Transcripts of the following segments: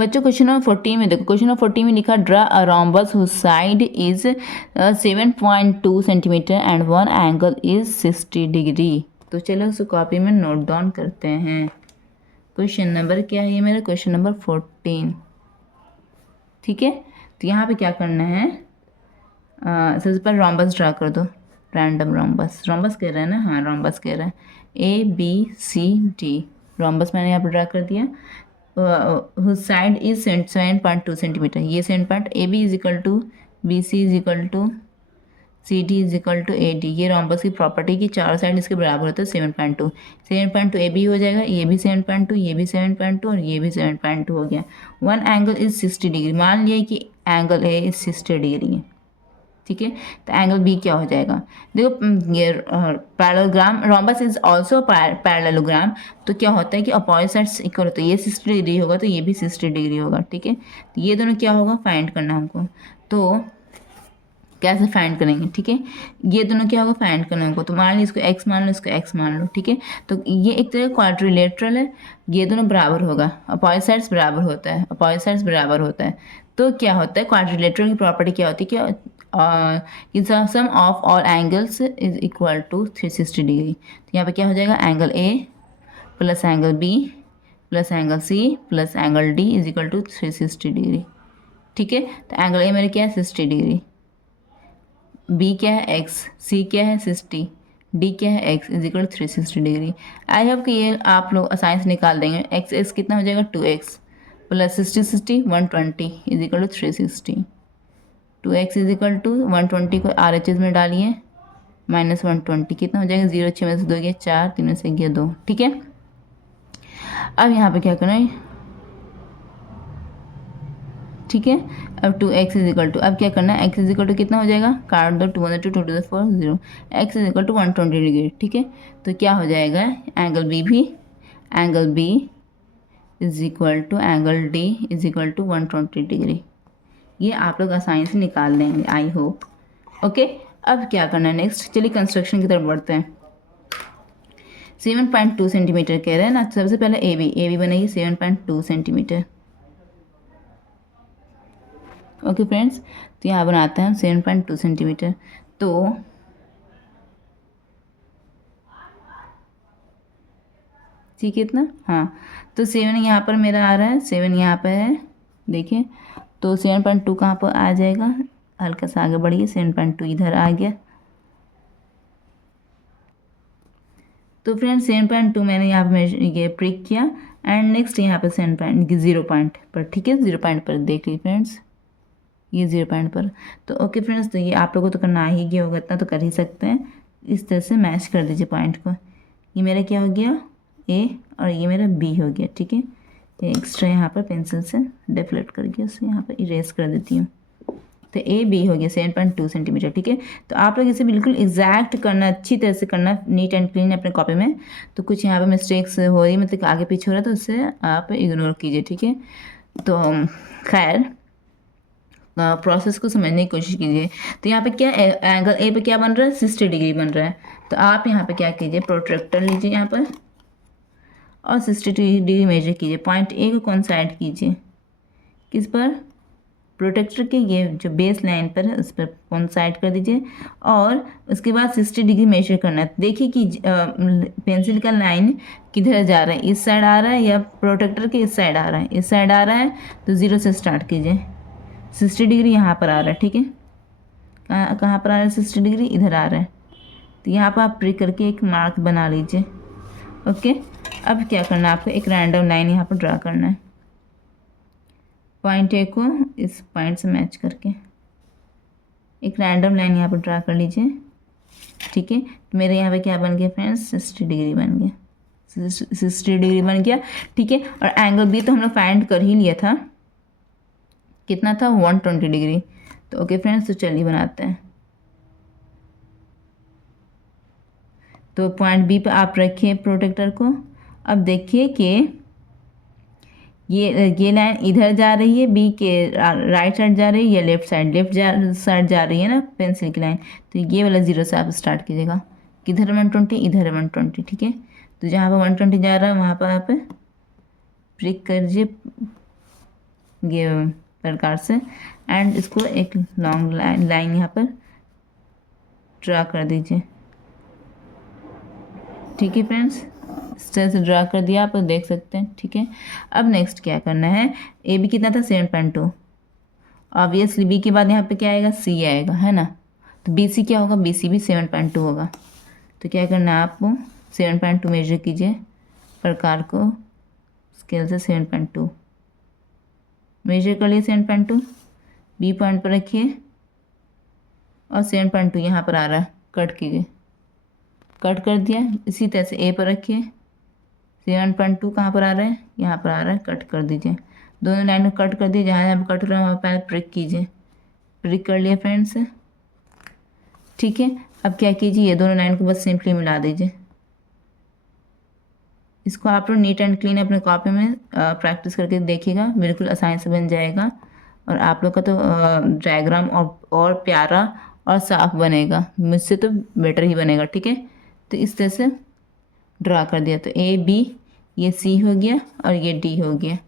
बच्चों question number 14 में देखो, क्वेश्चन नंबर 14 में लिखा draw a rhombus whose side is 7.2 centimetre and one angle is 60 degree. तो चलो उसको कॉपी में नोट डाउन करते हैं। क्वेश्चन नंबर क्या है ये मेरा, क्वेश्चन नंबर 14। ठीक है, तो यहाँ पे क्या करना है, सबसे पहले रोम्बस ड्रा कर दो, रैंडम रोम्बस। रोम्बस कह रहा है ना, हाँ रोम्बस कह रहा है, ABCD। रोम्बस मैंने यहाँ पर ड्रा कर दिया। साइड इज 7.2 सेंटीमीटर, ये 7 A B is equal to B C is equal to C D is equal to A D. ये रोम्बस की प्रॉपर्टी की चारों साइड इसके बराबर होता है 7.2। 7.2 ए बी हो जाएगा, ये भी 7.2, ये भी 7.2 और ये भी 7.2 हो गया। वन एंगल इज 60 डिग्री, मान लिया कि एंगल ए इज 60 डिग्री है। ठीक है, तो एंगल बी क्या हो जाएगा, देखो ये parallelogram, rhombus is also parallelogram. तो क्या होता है कि अपोजिट साइड्स इक्वल होता है, ये 60 डिग्री होगा तो ये भी 60 डिग्री होगा। ठीक है, तो ये दोनों क्या होगा, फाइंड करना हमको। तो कैसे फाइंड करेंगे, ठीक है, ये दोनों क्या होगा, फाइंड करना हमको। तो मान लो इसको x मान लो, इसको x मान लो। ठीक है, तो ये एक तरह क्वाड्रिलेटरल है, ये दोनों बराबर होगा, अपोजिट साइड्स बराबर होता है, अपोजिट साइड्स बराबर होता है। तो क्या होता है, क्वाड्रिलेटरल की प्रॉपर्टी क्या होती है कि sum of all angles is equal to 360 degree. तो यहाँ पे क्या हो जाएगा, angle A plus angle B plus angle C plus angle D is equal to 360 degree. ठीक है, तो एंगल A मेरे क्या है 60 डिग्री, B क्या है x, C क्या है 60, D क्या है x is equal to 360 degree. I hope कि ये आप लोग आसानी से निकाल देंगे। x कितना हो जाएगा 2x plus 60 120 is equal to 360। 2x is equal to 120 को RHS में डालिए, माइनस 120 कितना हो जाएगा, 0 6 में से 2 गया 4, 3 में से गया 2। ठीक है, अब यहाँ पे क्या करना है, ठीक है, अब 2x इज इक्वल टू, अब क्या करना है, x इज इक्वल टू कितना हो जाएगा, काट दो, 2 2 2 2 4 0, x is equal to 120 degree. ठीक है, तो क्या हो जाएगा, angle B is equal to angle D is equal to 120 degree. ये आप लोग आसानी से निकाल लेंगे, आई होप। ओके, अब क्या करना है नेक्स्ट, चलिए कंस्ट्रक्शन की तरफ बढ़ते हैं। 7.2 सेंटीमीटर कह रहे हैं ना, सबसे पहले ए बी बनेगी 7.2 सेंटीमीटर। ओके फ्रेंड्स, तो यहाँ बनाते हैं 7.2 सेंटीमीटर। तो ठीक है इतना, हाँ, तो 7 यहाँ पर मेरा आ रहा है, 7 यहाँ पर है, देखिए, तो 7.2 कहाँ पर आ जाएगा, हल्का सा आगे बढ़िए, 7.2 इधर आ गया। तो फ्रेंड्स 7.2 मैंने यहाँ पे ये प्रिक किया, एंड नेक्स्ट यहाँ पे 0 पॉइंट पर, ठीक है, 0 पॉइंट पर देख लीजिए फ्रेंड्स, ये 0 पॉइंट पर। तो ओके फ्रेंड्स, तो ये आप लोगों को तो करना ही गया होगा, इतना तो कर ही सकते हैं। इस तरह से मैच कर दीजिए पॉइंट को। ये मेरा क्या हो गया, A और ये मेरा B हो गया। ठीक है, ये एक्स्ट्रा यहाँ पर पेंसिल से डिफ्लेक्ट करके उसे यहाँ पर इरेज कर देती हूँ। तो AB हो गया 7.2 सेंटीमीटर। ठीक है, तो आप लोग इसे बिल्कुल एग्जैक्ट करना, अच्छी तरह से करना, नीट एंड क्लीन अपने कॉपी में। तो कुछ यहाँ पे मिस्टेक्स हो रही, मतलब आगे पीछे हो रहा है, तो उससे आप इग्नोर कीजिए। ठीक है, तो खैर प्रोसेस को समझने की कोशिश कीजिए। तो यहाँ पे क्या एंगल A पे क्या बन रहा है, 60 डिग्री बन रहा है। तो आप यहाँ पे क्या कीजिए, प्रोट्रैक्टर लीजिए यहाँ पर और 60 डिग्री मेजर कीजिए। पॉइंट A को कोइंसाइड कीजिए, किस पर, प्रोटेक्टर के ये जो बेस लाइन पर है उस पर कोइंसाइड कर दीजिए, और उसके बाद 60 डिग्री मेजर करना है। देखिए कि पेंसिल का लाइन किधर जा रहा है, इस साइड आ रहा है या प्रोटेक्टर के इस साइड आ रहा है, इस साइड आ रहा है, तो 0 से स्टार्ट कीजिए। 60 डिग्री यहाँ पर आ रहा है। ठीक है, कहाँ पर आ रहा है 60 डिग्री, इधर आ रहा है। तो यहाँ पर आप प्रिक करके एक मार्क बना लीजिए। ओके, अब क्या करना है आपको, एक रैंडम लाइन यहाँ पर ड्रा करना है, पॉइंट A को इस पॉइंट से मैच करके एक रैंडम लाइन यहाँ पर ड्रा कर लीजिए। ठीक है, तो मेरे यहाँ पे क्या बन गया फ्रेंड्स, 60 डिग्री बन गया, 60 डिग्री बन गया। ठीक है, और एंगल B तो हम लोग फाइंड कर ही लिया था, कितना था, 120 डिग्री। तो ओके फ्रेंड्स, तो चलिए बनाते हैं। तो पॉइंट B पे आप रखिए प्रोटेक्टर को। अब देखिए कि ये लाइन इधर जा रही है, B के राइट साइड जा रही है या लेफ्ट साइड जा रही है ना पेंसिल की लाइन। तो ये वाला 0 से आप स्टार्ट कीजिएगा, किधर 120, इधर 120। ठीक है, तो जहाँ पर 120 जा रहा है वहाँ पर आप प्रिक करिए ये प्रकार से, एंड इसको एक लॉन्ग लाइन यहाँ पर ड्रा कर दीजिए। ठीक है फ्रेंड्स, इस तरह से ड्रा कर दिया, आप देख सकते हैं। ठीक है, अब नेक्स्ट क्या करना है, ए बी कितना था 7.2, ऑब्वियसली बी के बाद यहाँ पे क्या आएगा, सी आएगा, है ना। तो बी सी क्या होगा, बी सी भी 7.2 होगा। तो क्या करना है आपको, 7.2 मेजर कीजिए, प्रकार को स्केल से 7.2 मेजर कर लिए, 7.2 बी पॉइंट पर रखिए और 7.2 यहाँ पर आ रहा है, कट कीजिए, कट कर दिया। इसी तरह से ए पर रखिए, 7.2 कहाँ पर आ रहा है, यहाँ पर आ रहा है, कट कर दीजिए। दोनों लाइन को कट कर दिए, जहाँ जहाँ कट रहा है वहाँ पहले प्रिक कीजिए, प्रिक कर लिया फ्रेंड्स। ठीक है, अब क्या कीजिए, ये दोनों लाइन को बस सिंपली मिला दीजिए। इसको आप लोग नीट एंड क्लीन अपने कॉपी में प्रैक्टिस करके देखिएगा, बिल्कुल आसानी से बन जाएगा और आप लोग का तो डायग्राम और प्यारा और साफ बनेगा, मुझसे तो बेटर ही बनेगा। ठीक है, तो इस तरह से ड्रा कर दिया, तो ए बी, ये सी हो गया और ये डी हो गया।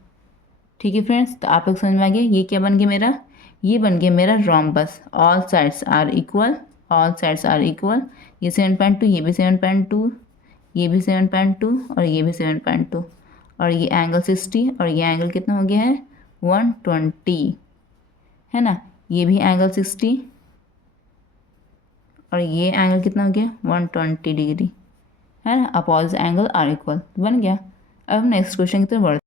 ठीक है फ्रेंड्स, तो आप लोग समझ में आ गया, ये क्या बन गया मेरा, ये बन गया मेरा rhombus, all sides are equal, all sides are equal. ये 7.2, ये भी 7.2, ये भी 7.2 और ये भी 7.2, और ये एंगल 60 और ये एंगल कितना हो गया है 120, है ना। ये भी एंगल 60 और ये एंगल कितना हो गया 120 डिग्री, है ना। अपोजिट एंगल आर इक्वल, बन गया। अब नेक्स्ट क्वेश्चन की तरफ बढ़ते